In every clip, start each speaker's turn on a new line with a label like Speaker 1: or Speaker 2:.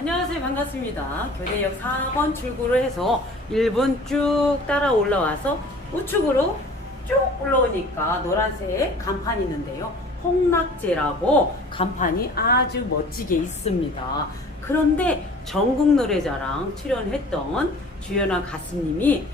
Speaker 1: 안녕하세요. 반갑습니다. 교대역 4번 출구를 해서 1번 쭉 따라 올라와서 우측으로 쭉 올라오니까 노란색 간판이 있는데요. 홍낙제라고 간판이 아주 멋지게 있습니다. 그런데 전국 노래자랑 출연했던 주연아 가수님이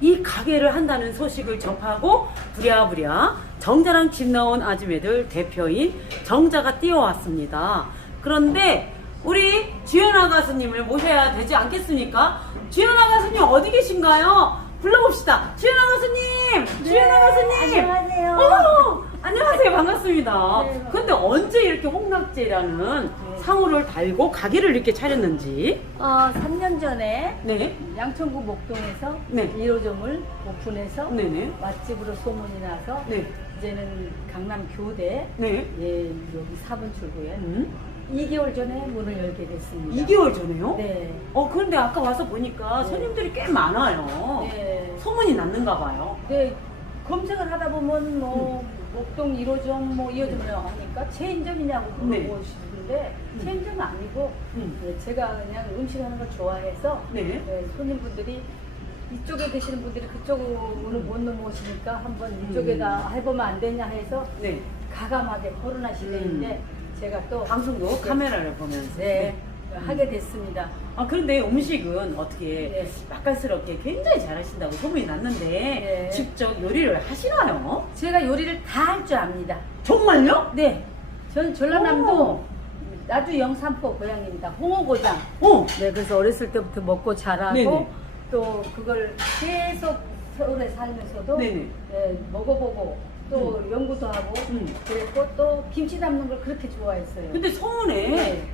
Speaker 1: 이 가게를 한다는 소식을 접하고 부랴부랴 정자랑 집 나온 아줌매들 대표인 정자가 뛰어왔습니다. 그런데 우리 주연아 가수님을 모셔야 되지 않겠습니까? 주연아 가수님 어디 계신가요? 불러봅시다. 주연아 가수님! 주연아 가수님!
Speaker 2: 안녕하세요.
Speaker 1: 어머! 안녕하세요. 반갑습니다.
Speaker 2: 네, 반갑습니다.
Speaker 1: 근데 언제 이렇게 홍낙제라는
Speaker 2: 네.
Speaker 1: 상호를 달고 가게를 이렇게 차렸는지.
Speaker 2: 어, 3년 전에
Speaker 1: 네.
Speaker 2: 양천구 목동에서
Speaker 1: 네.
Speaker 2: 1호점을 오픈해서
Speaker 1: 네네.
Speaker 2: 맛집으로 소문이 나서
Speaker 1: 네.
Speaker 2: 이제는 강남 교대
Speaker 1: 네.
Speaker 2: 예, 여기 4번 출구에
Speaker 1: 음.
Speaker 2: 2개월 전에 문을 열게 됐습니다.
Speaker 1: 2개월 전에요?
Speaker 2: 네.
Speaker 1: 어, 그런데 아까 와서 보니까
Speaker 2: 네.
Speaker 1: 손님들이 꽤 많아요.
Speaker 2: 네.
Speaker 1: 소문이 났는가 봐요.
Speaker 2: 네. 검색을 하다 보면 뭐
Speaker 1: 음.
Speaker 2: 목동 1호점 뭐 2호점을 하니까 체인점이냐고
Speaker 1: 네.
Speaker 2: 물어보시는데
Speaker 1: 음.
Speaker 2: 체인점은 아니고
Speaker 1: 음.
Speaker 2: 네, 제가 그냥 음식 하는 걸 좋아해서
Speaker 1: 네.
Speaker 2: 네, 손님분들이 이쪽에 계시는 분들이 그쪽으로 못 넘어오시니까 한번
Speaker 1: 음.
Speaker 2: 이쪽에다 해보면 안 되냐 해서
Speaker 1: 네.
Speaker 2: 가감하게 코로나 시대인데 제가 또
Speaker 1: 방송도 카메라를 보면서.
Speaker 2: 네, 하게 됐습니다.
Speaker 1: 아, 그런데 음식은 어떻게
Speaker 2: 네.
Speaker 1: 맛깔스럽게 굉장히 잘하신다고 소문이 났는데
Speaker 2: 네.
Speaker 1: 직접 요리를 하시나요?
Speaker 2: 제가 요리를 다 할 줄 압니다.
Speaker 1: 정말요?
Speaker 2: 네, 저는 전라남도
Speaker 1: 오.
Speaker 2: 나주 영산포 고향입니다. 홍어고장.
Speaker 1: 어.
Speaker 2: 네, 그래서 어렸을 때부터 먹고 자라고
Speaker 1: 네네.
Speaker 2: 또 그걸 계속 서울에 살면서도
Speaker 1: 네네.
Speaker 2: 네, 먹어보고 또 연구도 하고
Speaker 1: 음.
Speaker 2: 그랬고 또 김치 담는 걸 그렇게 좋아했어요.
Speaker 1: 근데 소문에
Speaker 2: 네.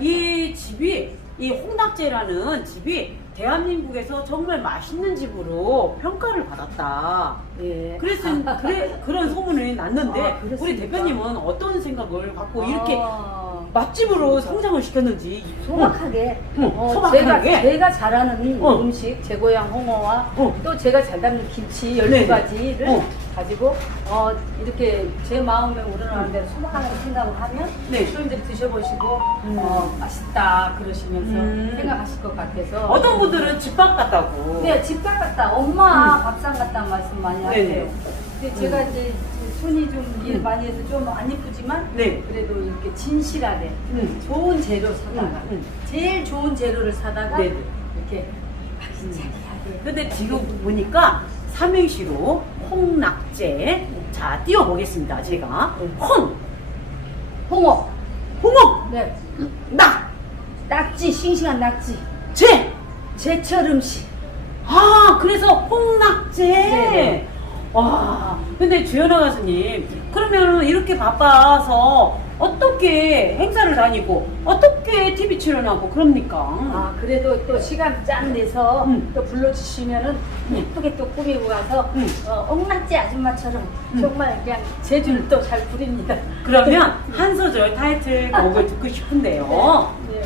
Speaker 1: 이 집이 이 홍닭제라는 집이 대한민국에서 정말 맛있는 집으로 평가를 받았다.
Speaker 2: 예.
Speaker 1: 그래서 그래, 그런 소문이 났는데
Speaker 2: 아?
Speaker 1: 우리 대표님은 어떤 생각을 갖고 이렇게
Speaker 2: 아,
Speaker 1: 맛집으로 성장을 시켰는지
Speaker 2: 소박하게,
Speaker 1: 응,
Speaker 2: 어,
Speaker 1: 소박하게.
Speaker 2: 제가, 제가 잘하는
Speaker 1: 어.
Speaker 2: 음식, 제 고향 홍어와
Speaker 1: 어.
Speaker 2: 또 제가 잘 담는 김치
Speaker 1: 네네.
Speaker 2: 12가지를
Speaker 1: 어.
Speaker 2: 가지고 어, 이렇게 제 마음에 우러나는 대로 소박하게 생각을 하면
Speaker 1: 네.
Speaker 2: 손님들이 드셔보시고
Speaker 1: 음.
Speaker 2: 어, 맛있다 그러시면서
Speaker 1: 음.
Speaker 2: 생각하실 것 같아서
Speaker 1: 어떤 분들은 집밥 같다고.
Speaker 2: 네, 집밥 같다. 엄마 밥상 같다는 말씀 많이
Speaker 1: 음. 네네.
Speaker 2: 하세요. 근데 제가 이제 손이 좀 일
Speaker 1: 음.
Speaker 2: 많이 해서 좀안 이쁘지만
Speaker 1: 네.
Speaker 2: 그래도 이렇게 진실하게
Speaker 1: 음.
Speaker 2: 좋은 재료 사다가
Speaker 1: 음, 음.
Speaker 2: 제일 좋은 재료를 사다가
Speaker 1: 네네.
Speaker 2: 이렇게 아기자기하게
Speaker 1: 근데 지금 보니까 삼행시로 홍낙제 자 띄워보겠습니다 제가
Speaker 2: 네.
Speaker 1: 홍
Speaker 2: 홍어
Speaker 1: 홍어
Speaker 2: 네
Speaker 1: 낙
Speaker 2: 낙지 싱싱한 낙지
Speaker 1: 제.
Speaker 2: 제철 음식
Speaker 1: 아 그래서 홍낙제
Speaker 2: 네네.
Speaker 1: 와 근데 주연아 가수님 그러면 이렇게 바빠서 어떻게 행사를 다니고 어떻게 TV 출연하고 그럽니까
Speaker 2: 아 그래도 또 시간 짠 내서
Speaker 1: 음.
Speaker 2: 또 불러주시면은
Speaker 1: 음.
Speaker 2: 예쁘게 또 꾸미고 가서
Speaker 1: 음.
Speaker 2: 어, 옥낙지 아줌마처럼
Speaker 1: 음.
Speaker 2: 정말 그냥 재주를 또잘 부립니다.
Speaker 1: 그러면 한 소절 타이틀 곡을 듣고 싶은데요
Speaker 2: 네.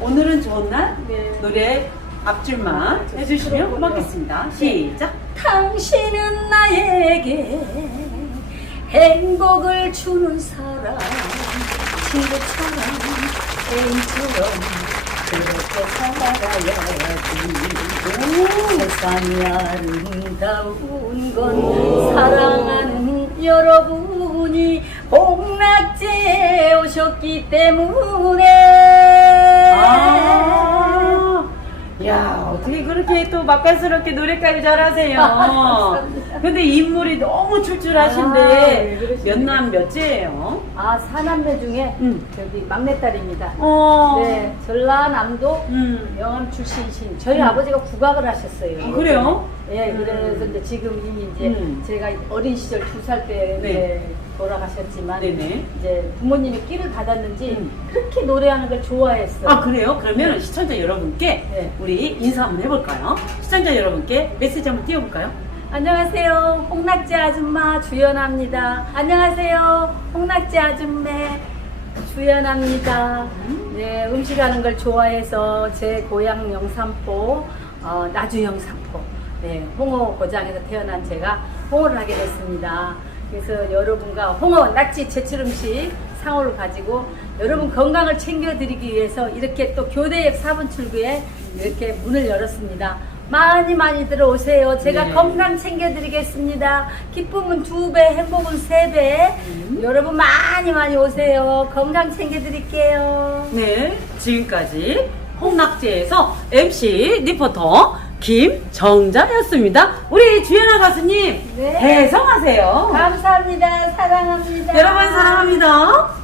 Speaker 1: 오늘은 좋은 날
Speaker 2: 네.
Speaker 1: 노래 앞줄만
Speaker 2: 아,
Speaker 1: 해주시면. 고맙겠습니다.
Speaker 2: 네.
Speaker 1: 시작.
Speaker 2: 당신은 나에게 행복을 주는 사람 친구처럼 애인처럼 그렇게 살아야지 세상이 아름다운 건 사랑하는 여러분이 복락제에 오셨기 때문에
Speaker 1: 야 어떻게 그렇게 또 맛깔스럽게 노래까지 잘하세요. 근데 인물이 너무
Speaker 2: 아,
Speaker 1: 출출하신데
Speaker 2: 왜 그러십니까?
Speaker 1: 몇남 몇째예요?
Speaker 2: 아 사남매 중에
Speaker 1: 음.
Speaker 2: 저기 막내딸입니다.
Speaker 1: 어.
Speaker 2: 네, 전라남도
Speaker 1: 음.
Speaker 2: 영암 출신이신 저희
Speaker 1: 음.
Speaker 2: 아버지가 국악을 하셨어요.
Speaker 1: 아, 그래요?
Speaker 2: 예,
Speaker 1: 음.
Speaker 2: 그래서 이제 지금 이미 이제
Speaker 1: 음.
Speaker 2: 제가 어린 시절 두 살 때
Speaker 1: 네.
Speaker 2: 이제 돌아가셨지만
Speaker 1: 네네.
Speaker 2: 이제 부모님이 끼를 받았는지
Speaker 1: 음.
Speaker 2: 그렇게 노래하는 걸 좋아했어요.
Speaker 1: 아 그래요? 그러면 시청자 여러분께
Speaker 2: 네.
Speaker 1: 우리 인사 한번 해볼까요? 시청자 여러분께 메시지 한번 띄워볼까요?
Speaker 2: 안녕하세요. 홍낙지 아줌마 주연합니다. 안녕하세요. 홍낙지 아줌매 주연합니다. 네, 음식하는 걸 좋아해서 제 고향 영산포, 어, 나주 영산포, 네, 홍어 고장에서 태어난 제가 홍어를 하게 됐습니다. 그래서 여러분과 홍어, 낙지, 제철 음식 상호를 가지고 여러분 건강을 챙겨드리기 위해서 이렇게 또 교대역 4분 출구에 이렇게 문을 열었습니다. 많이 많이 들어오세요. 제가
Speaker 1: 네.
Speaker 2: 건강 챙겨드리겠습니다. 기쁨은 두 배, 행복은 세 배.
Speaker 1: 음.
Speaker 2: 여러분 많이 많이 오세요. 건강 챙겨드릴게요.
Speaker 1: 네, 지금까지 홍낙지에서 MC 리포터 김정자였습니다. 우리 주연아 가수님
Speaker 2: 네.
Speaker 1: 대성하세요.
Speaker 2: 감사합니다. 사랑합니다.
Speaker 1: 여러분 사랑합니다.